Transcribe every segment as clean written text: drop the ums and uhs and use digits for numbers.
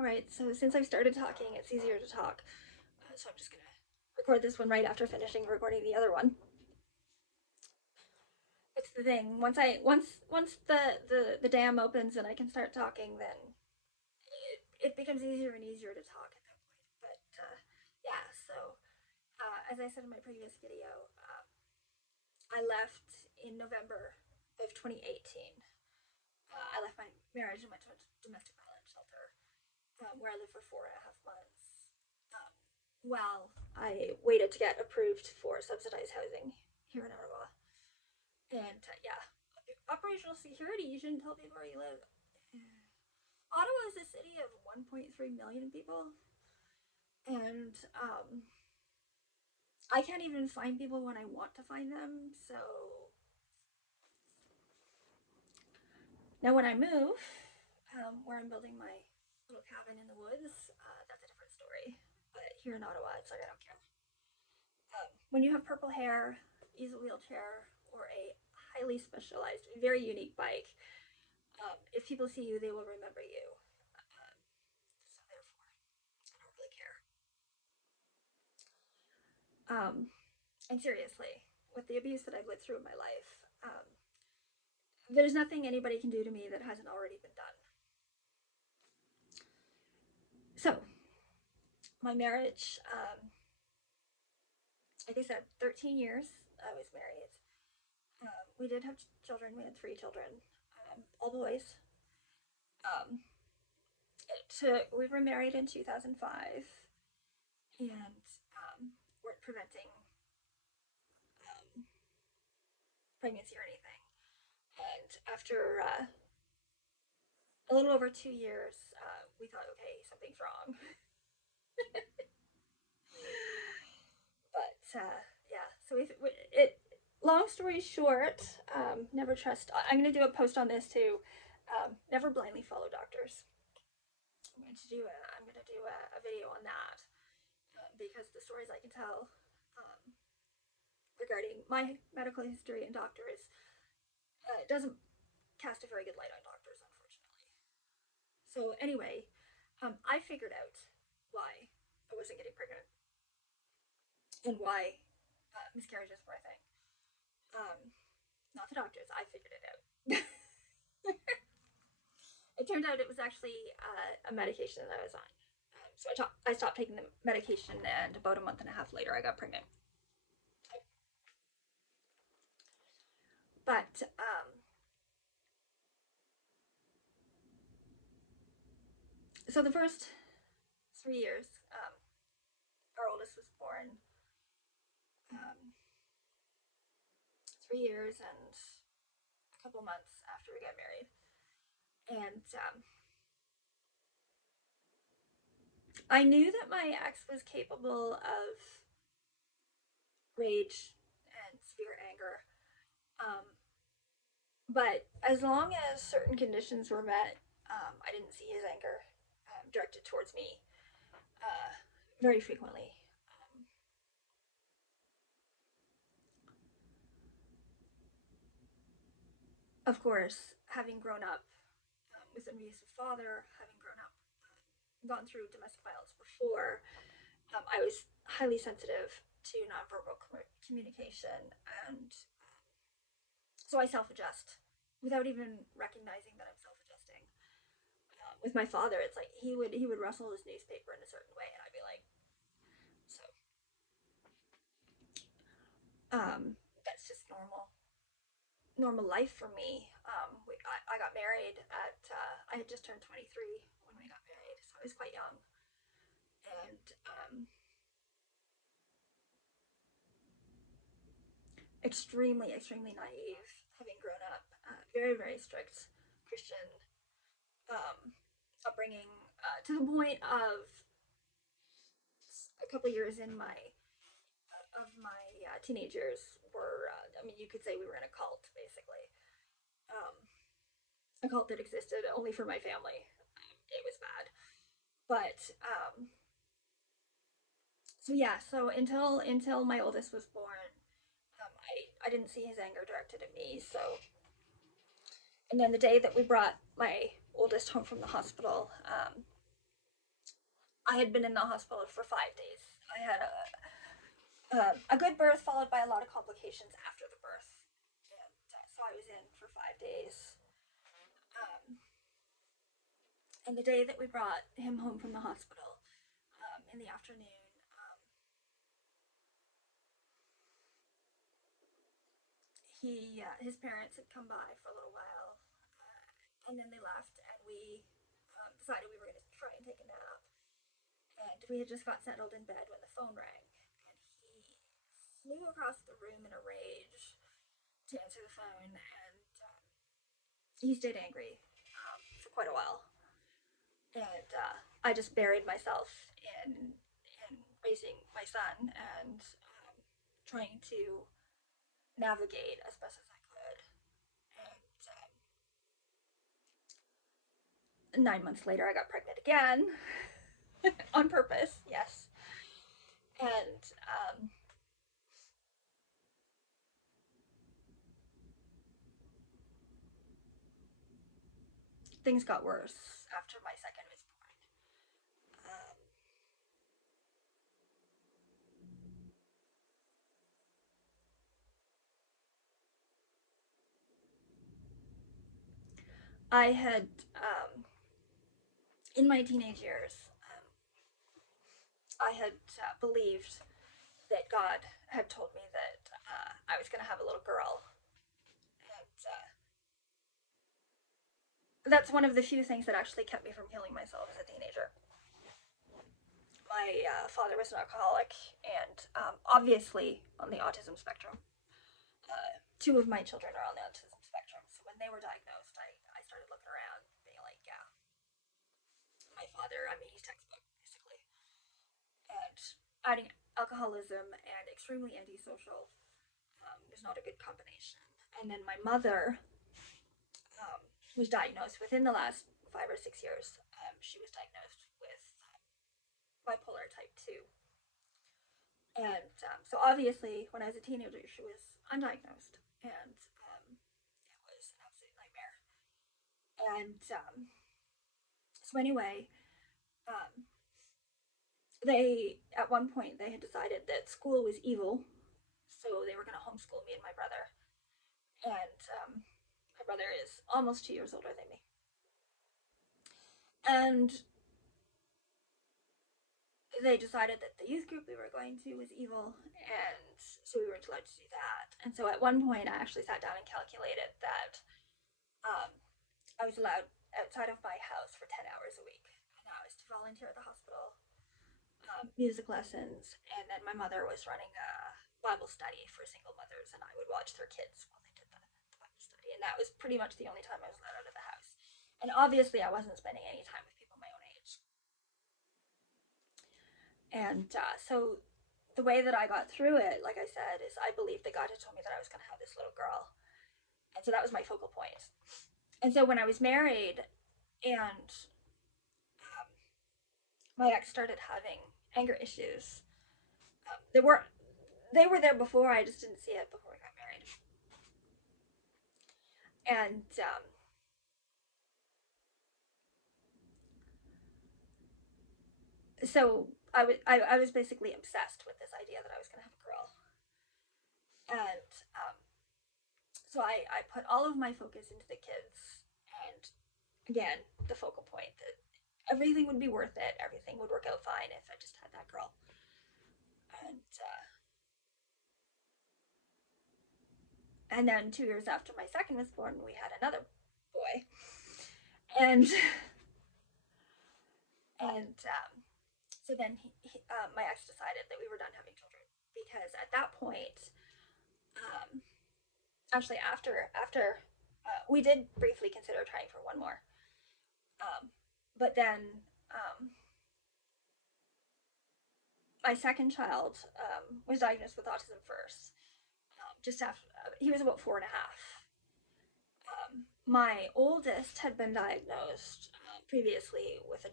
Alright, so since I've started talking, it's easier to talk. So I'm just gonna record this one right after finishing recording the other one. It's the thing. Once the dam opens and I can start talking, then it becomes easier and easier to talk at that point. But yeah, so as I said in my previous video, I left in November of 2018. I left my marriage and went to a domestic violence shelter where I lived for 4.5 months. While I waited to get approved for subsidized housing here in Ottawa. And yeah, operational security, you shouldn't tell people where you live. Ottawa is a city of 1.3 million people, and I can't even find people when I want to find them. So now when I move, where I'm building my little cabin in the woods, that's a different story. But here in Ottawa, it's like I don't care. When you have purple hair, use a wheelchair, or a highly specialized, very unique bike, if people see you, they will remember you. So therefore, I don't really care. And seriously, with the abuse that I've lived through in my life, there's nothing anybody can do to me that hasn't already been done. So, my marriage, like I said, 13 years I was married. We did have children. We had 3 children, all boys. Um, we were married in 2005 and weren't preventing um, pregnancy or anything. And after a little over 2 years, we thought, okay, something's wrong. But yeah, so it. Long story short, never trust. I'm going to do a post on this too. Never blindly follow doctors. I'm going to do a video on that because the stories I can tell regarding my medical history and doctors doesn't cast a very good light on doctors, unfortunately. So anyway, I figured out why I wasn't getting pregnant and why miscarriages were a thing. Not the doctors. I figured it out. It turned out it was actually a medication that I was on. So I stopped taking the medication, and about a month and a half later, I got pregnant. But so the first 3 years, our oldest was born. 3 years and a couple months after we got married, and I knew that my ex was capable of rage and severe anger. Um, but as long as certain conditions were met, I didn't see his anger directed towards me very frequently. Of course, having grown up with an abusive father, having grown up, gone through domestic violence before, I was highly sensitive to nonverbal communication, and so I self-adjust without even recognizing that I'm self-adjusting. With my father, it's like he would rustle his newspaper in a certain way, and I'd be like, so that's just normal life for me. I got married at I had just turned 23 when we got married, so I was quite young, and extremely naive, having grown up very strict Christian um, upbringing, to the point of a couple years in my of my teenage years were, I mean, you could say we were in a cult, basically. Um, a cult that existed only for my family. It was bad. But so yeah, so until my oldest was born, I didn't see his anger directed at me. So, and then the day that we brought my oldest home from the hospital, I had been in the hospital for 5 days. I had a good birth followed by a lot of complications after the birth, and so I was in for 5 days. Um, and the day that we brought him home from the hospital, in the afternoon, his parents had come by for a little while, and then they left, and we decided we were going to try and take a nap. And we had just got settled in bed when the phone rang, and he flew across the room in a rage to answer the phone, and he stayed angry for quite a while. And I just buried myself in raising my son and trying to navigate as best as I could. And 9 months later, I got pregnant again on purpose. Yes, and things got worse after my second was born. Um, I had in my teenage years, I had believed that God had told me that I was going to have a little girl. And that's one of the few things that actually kept me from killing myself as a teenager. My father was an alcoholic and obviously on the autism spectrum. Two of my children are on the autism spectrum. So when they were diagnosed, I started looking around, being like, yeah, my father, I mean, he's textbook, basically. And adding alcoholism and extremely antisocial was not a good combination. And then my mother um, was diagnosed within the last 5 or 6 years. She was diagnosed with bipolar type 2. And so obviously, when I was a teenager, she was undiagnosed. And it was an absolute nightmare. And so, anyway, um, at one point, they had decided that school was evil. So they were going to homeschool me and my brother. And my brother is almost 2 years older than me. And they decided that the youth group we were going to was evil, and so we weren't allowed to do that. And so at one point, I actually sat down and calculated that um, I was allowed outside of my house for 10 hours a week. And I was to volunteer at the hospital, music lessons, and then my mother was running a Bible study for single mothers, and I would watch their kids while they did the Bible study. And that was pretty much the only time I was allowed out of the house. And obviously, I wasn't spending any time with people my own age. And so the way that I got through it, like I said, is I believed that God had told me that I was going to have this little girl. And so that was my focal point. And so when I was married and my ex started having anger issues, they were there before. I just didn't see it before we got married. And so I was basically obsessed with this idea that I was going to have a girl. And so I put all of my focus into the kids. And again, the focal point that everything would be worth it. Everything would work out fine if I just had that girl. And then 2 years after my second was born, we had another boy. And and so then my ex decided that we were done having children because at that point, um, actually after we did briefly consider trying for one more, but then my second child was diagnosed with autism first. Just after he was about 4.5. My oldest had been diagnosed previously with a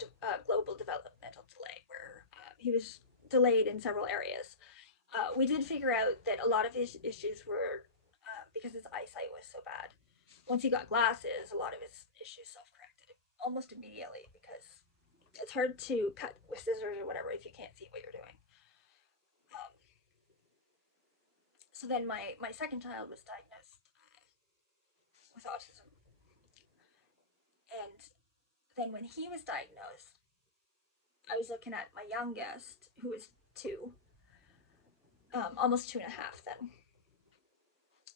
global developmental delay, where he was delayed in several areas. We did figure out that a lot of his issues were because his eyesight was so bad. Once he got glasses, a lot of his issues self corrected almost immediately because it's hard to cut with scissors or whatever if you can't see what you're doing. Um, so then my second child was diagnosed with autism, and then when he was diagnosed, I was looking at my youngest, who was 2, almost 2.5 then,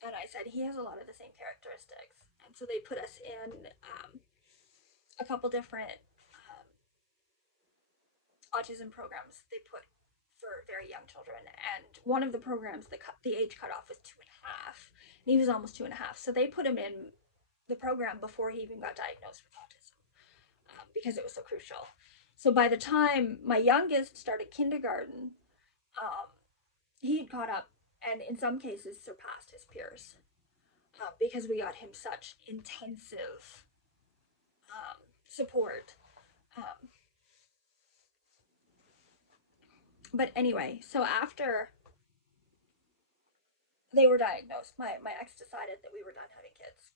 and I said he has a lot of the same characteristics, and so they put us in a couple different autism programs they put for very young children, and one of the programs the age cutoff was 2.5, and he was almost 2.5, so they put him in the program before he even got diagnosed with autism, because it was so crucial. So by the time my youngest started kindergarten, um, he had caught up and in some cases surpassed his peers, because we got him such intensive support. Um, but anyway, so after they were diagnosed, my ex decided that we were done having kids,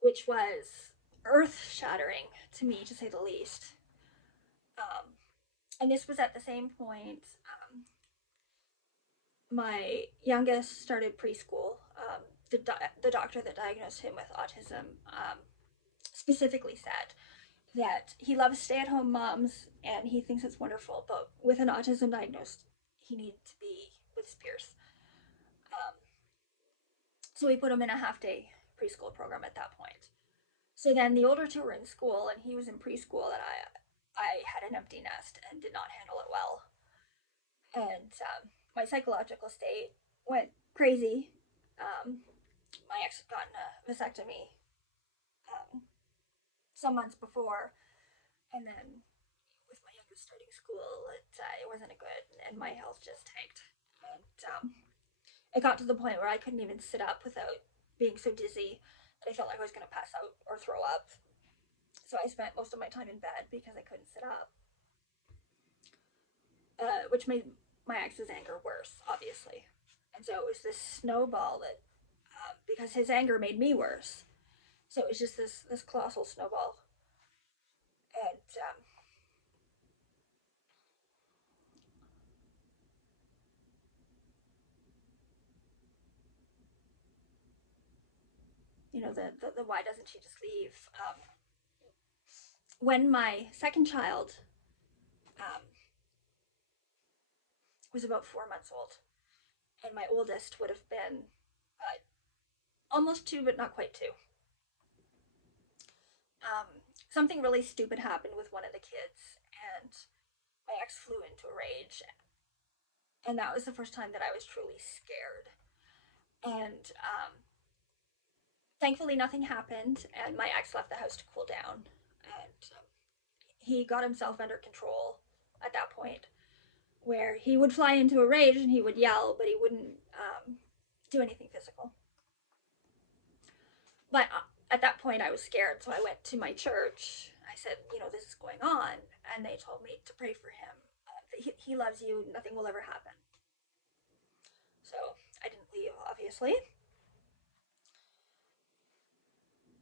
which was earth shattering to me, to say the least. Um, and this was at the same point my youngest started preschool. The doctor that diagnosed him with autism specifically said that he loves stay-at-home moms and he thinks it's wonderful, but with an autism diagnosed, he needs to be with his peers. Um, so we put him in a half-day preschool program at that point. So then the older 2 were in school, and he was in preschool, and I had an empty nest and did not handle it well. And my psychological state went crazy. My ex had gotten a vasectomy some months before, and then with my youngest starting school, it wasn't a good, and my health just tanked. And it got to the point where I couldn't even sit up without being so dizzy that I felt like I was going to pass out or throw up. So I spent most of my time in bed because I couldn't sit up, which made my ex's anger worse, obviously. And so it was this snowball that, because his anger made me worse. So it was just this colossal snowball. And the why doesn't she just leave? When my second child um, was about 4 months old, and my oldest would have been uh, almost 2, but not quite 2. Something really stupid happened with one of the kids, and my ex flew into a rage, and that was the first time that I was truly scared. And thankfully, nothing happened, and my ex left the house to cool down, and he got himself under control at that point, where he would fly into a rage and he would yell, but he wouldn't do anything physical. But at that point, I was scared, so I went to my church. I said, this is going on, and they told me to pray for him. He loves you. Nothing will ever happen. So I didn't leave, obviously.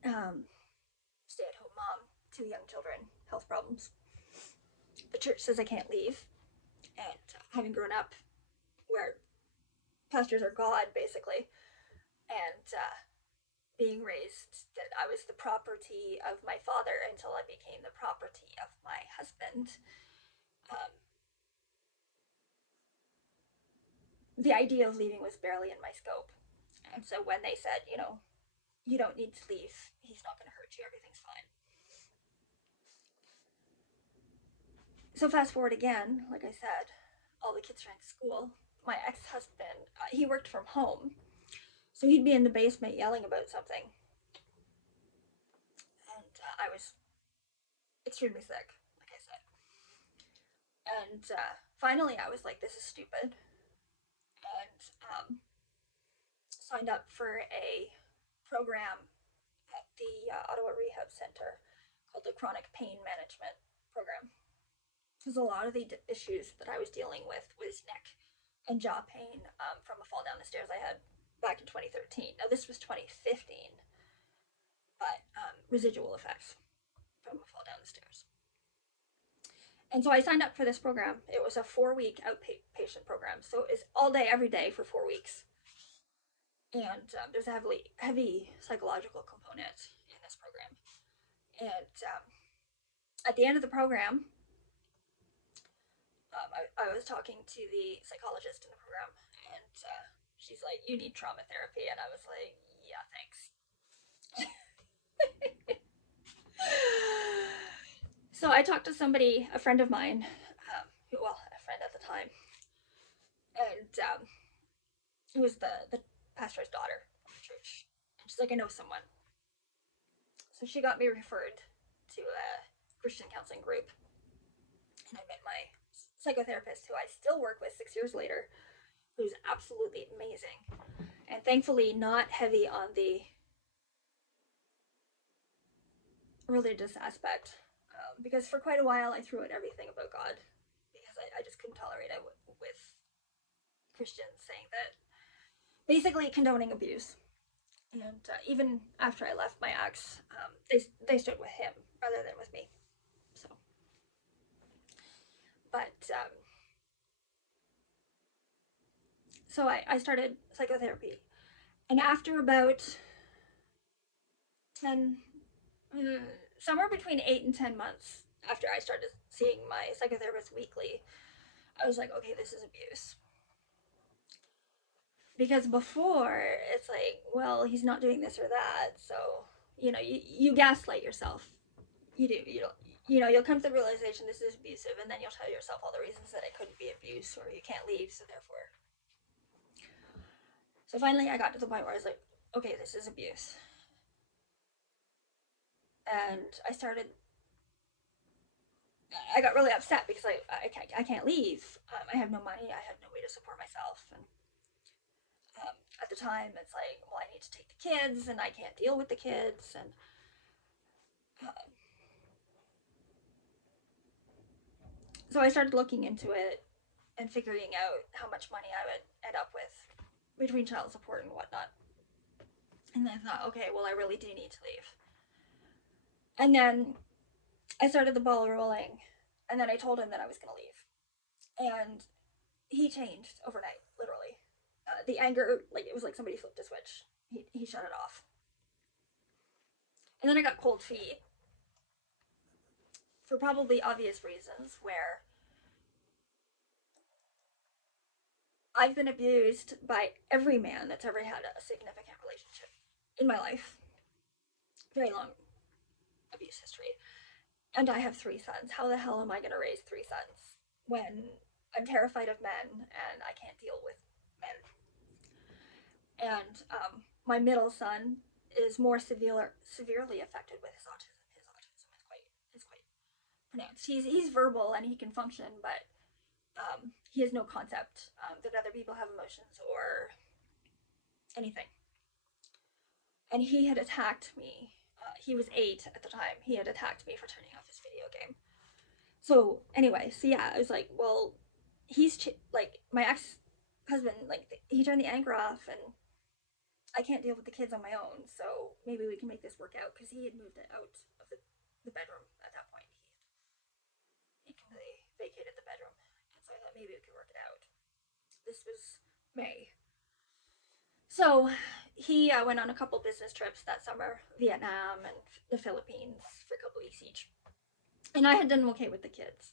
Stay-at-home mom, 2 young children, health problems. The church says I can't leave, and having grown up where pastors are God, basically, and being raised that I was the property of my father until I became the property of my husband. Um, the idea of leaving was barely in my scope. And so when they said, you don't need to leave, he's not going to hurt you, everything's fine. So fast forward again, like I said, all the kids are in school. My ex-husband, he worked from home, so he'd be in the basement yelling about something, and I was extremely sick, like I said. And finally, I was like, "This is stupid," and signed up for a program at the Ottawa Rehab Center called the Chronic Pain Management Program. Because a lot of the issues that I was dealing with was neck and jaw pain from a fall down the stairs I had back in 2013. Now, this was 2015, but residual effects from a fall down the stairs. And so I signed up for this program. It was a 4-week outpatient program. So it's all day, every day for 4 weeks. And there's a heavy psychological component in this program. And at the end of the program, I was talking to the psychologist in the program, and she's like, "You need trauma therapy," and I was like, "Yeah, thanks." So I talked to somebody, a friend of mine, well, a friend at the time, and who was the pastor's daughter of the church, and she's like, "I know someone," so she got me referred to a Christian counseling group, and I met my psychotherapist, who I still work with 6 years later, who's absolutely amazing, and thankfully not heavy on the religious aspect. Because for quite a while I threw out everything about God because I just couldn't tolerate it with Christians saying that, basically condoning abuse. And even after I left my ex, they stood with him rather than with me. So, but so I started psychotherapy, and after about 10, somewhere between 8 and 10 months after I started seeing my psychotherapist weekly, I was like, okay, this is abuse. Because before, it's like, well, he's not doing this or that, so you gaslight yourself. You do. You'll come to the realization this is abusive, and then you'll tell yourself all the reasons that it couldn't be abuse, or you can't leave, so therefore. So finally I got to the point where I was like, okay, this is abuse. And I got really upset because I can't leave. I have no money, I have no way to support myself, and at the time it's like, well, I need to take the kids, and I can't deal with the kids, and uh, so I started looking into it and figuring out how much money I would end up with between child support and whatnot. And I thought, okay, well, I really do need to leave. And then I started the ball rolling, and then I told him that I was going to leave. And he changed overnight, literally. The anger, like, it was like somebody flipped a switch. He shut it off. And then I got cold feet for probably obvious reasons, where I've been abused by every man that's ever had a significant relationship in my life. Very long abuse history. And I have 3 sons. How the hell am I going to raise 3 sons when I'm terrified of men and I can't deal with men? And my middle son is more severely affected with his autism. His autism is quite pronounced. He's verbal and he can function, but he has no concept that other people have emotions or anything. And he had attacked me. He was 8 at the time. He had attacked me for turning off his video game. So anyway, so yeah, I was like, well, he's like, my ex-husband, like, he turned the anger off, and I can't deal with the kids on my own, so maybe we can make this work out, because he had moved it out of the bedroom at that point. He completely vacated the bedroom, and so I thought maybe we could work it out. This was May. So he went on a couple business trips that summer, Vietnam and the Philippines, for a couple weeks each. And I had done okay with the kids.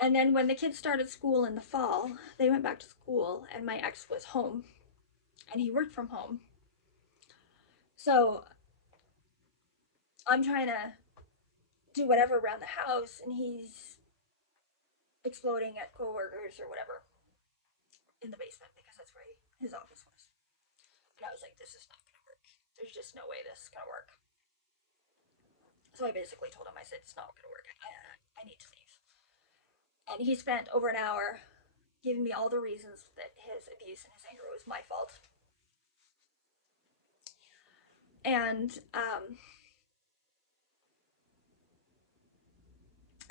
And then when the kids started school in the fall, they went back to school, and my ex was home, and he worked from home. So I'm trying to do whatever around the house, and he's exploding at coworkers or whatever in the basement, because that's where his office was. And I was like, this is not going to work. There's just no way this is going to work. So I basically told him, I said, it's not going to work. I need to leave. And he spent over an hour giving me all the reasons that his abuse and his anger was my fault. And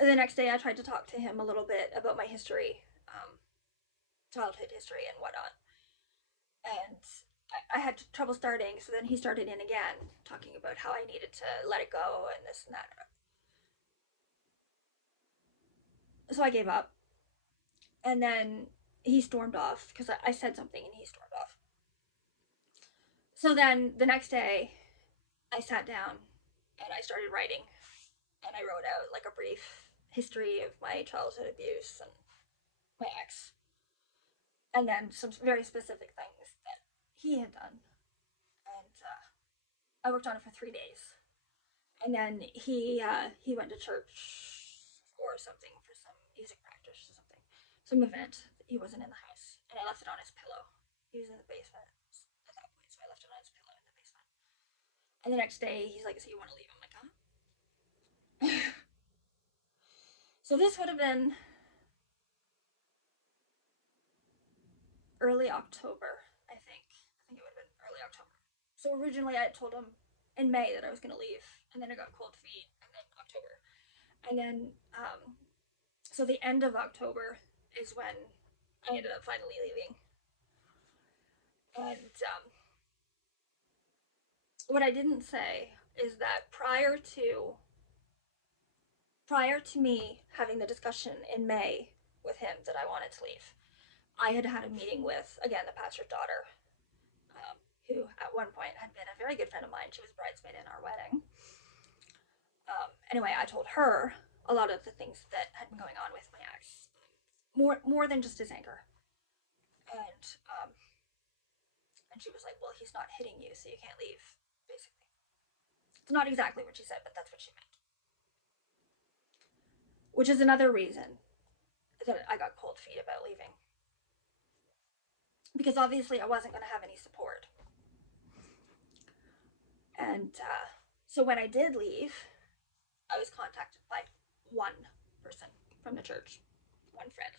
the next day I tried to talk to him a little bit about my history, childhood history and whatnot. And I had trouble starting, so then he started in again, talking about how I needed to let it go and this and that. So I gave up. And then he stormed off because I said something and he stormed off. So then the next day, I sat down and I started writing. And I wrote out like a brief history of my childhood abuse and my ex. And then some very specific things that he had done. And I worked on it for 3 days. And then he went to church or something for some music practice or something, some event. He wasn't in the house, and I left it on his pillow. He was in the basement at that point, so I left it on his pillow in the basement. And the next day, he's like, "So you want to leave?" I'm like, "Huh?" So this would have been early October, I think. I think it would have been early October. So originally, I had told him in May that I was going to leave, and then I got cold feet, and then October, and then so the end of October is when I ended up finally leaving. And what I didn't say is that prior to me having the discussion in May with him that I wanted to leave, I had had a meeting with again the pastor's daughter, who at one point had been a very good friend of mine. She was bridesmaid in our wedding. Anyway, I told her a lot of the things that had been going on with my ex, more than just his anger, and and she was like, "Well, he's not hitting you, so you can't leave." Basically, it's not exactly what she said, but that's what she meant. Which is another reason that I got cold feet about leaving, because obviously I wasn't going to have any support. And so when I did leave, I was contacted by one person from the church, one friend.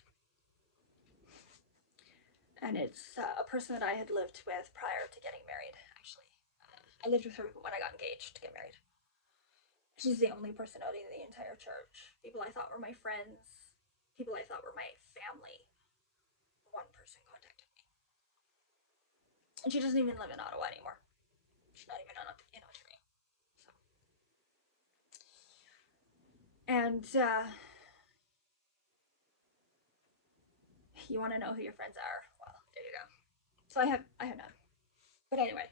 And it's a person that I had lived with prior to getting married, actually. I lived with her when I got engaged to get married. She's the only personality in the entire church. People I thought were my friends, people I thought were my family. One person contacted me. And she doesn't even live in Ottawa anymore. She's not even in Ontario. So. And you want to know who your friends are? Well, there you go. So I have none. But anyway,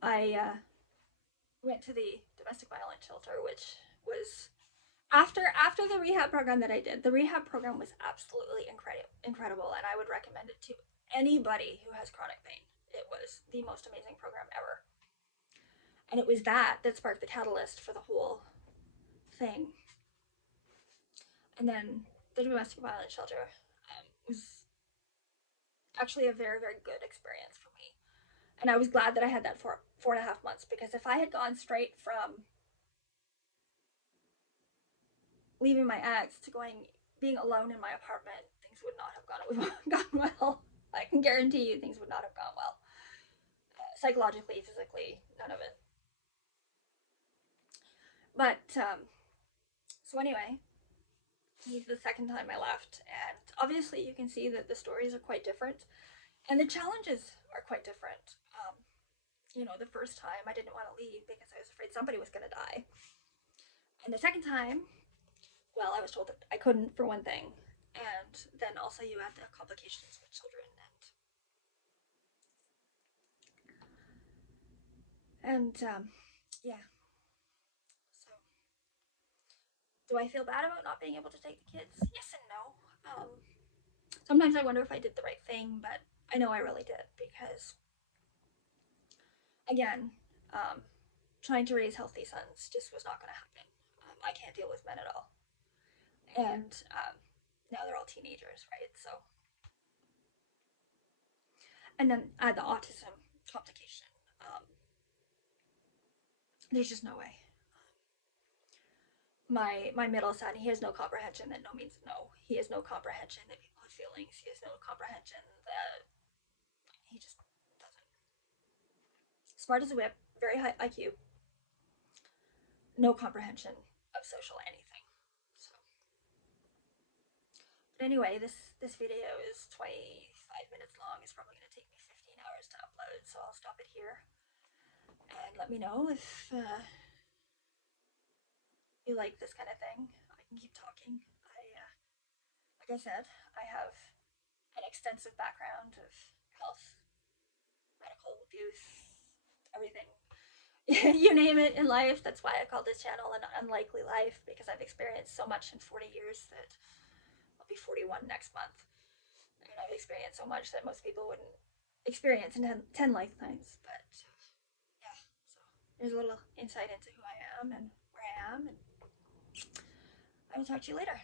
I went to the domestic violence shelter, which was after the rehab program that I did. The rehab program was absolutely incredible, and I would recommend it to anybody who has chronic pain. It was the most amazing program ever, and it was that sparked the catalyst for the whole thing. And then the domestic violence shelter was actually a very, very good experience for me. And I was glad that I had that for 4.5 months, because if I had gone straight from leaving my ex to being alone in my apartment, things would not have gone well. I can guarantee you things would not have gone well. Psychologically, physically, none of it. But so anyway, he's the second time I left, and obviously you can see that the stories are quite different, and the challenges are quite different. The first time I didn't want to leave because I was afraid somebody was going to die, and the second time, well, I was told that I couldn't, for one thing, and then also you have the complications with children, and yeah. So, do I feel bad about not being able to take the kids? Yes and no. Sometimes I wonder if I did the right thing, but I know I really did, because again, um, trying to raise healthy sons just was not going to happen. I can't deal with men at all, and now they're all teenagers, right? So, and then I had the autism complication. Um, there's just no way. My middle son, he has no comprehension that no means no. He has no comprehension that people have feelings. He has no comprehension that he just doesn't. Smart as a whip, very high IQ, no comprehension of social anything. So, but anyway, this video is 25 minutes long. It's probably going to take me 15 hours to upload, so I'll stop it here and let me know if you like this kind of thing, I can keep talking. Like I said, I have an extensive background of health, medical abuse, everything. You name it in life. That's why I called this channel An Unlikely Life, because I've experienced so much in 40 years that I'll be 41 next month. And I've experienced so much that most people wouldn't experience in 10 lifetimes. But yeah, so there's a little insight into who I am and where I am. And I will talk to you later.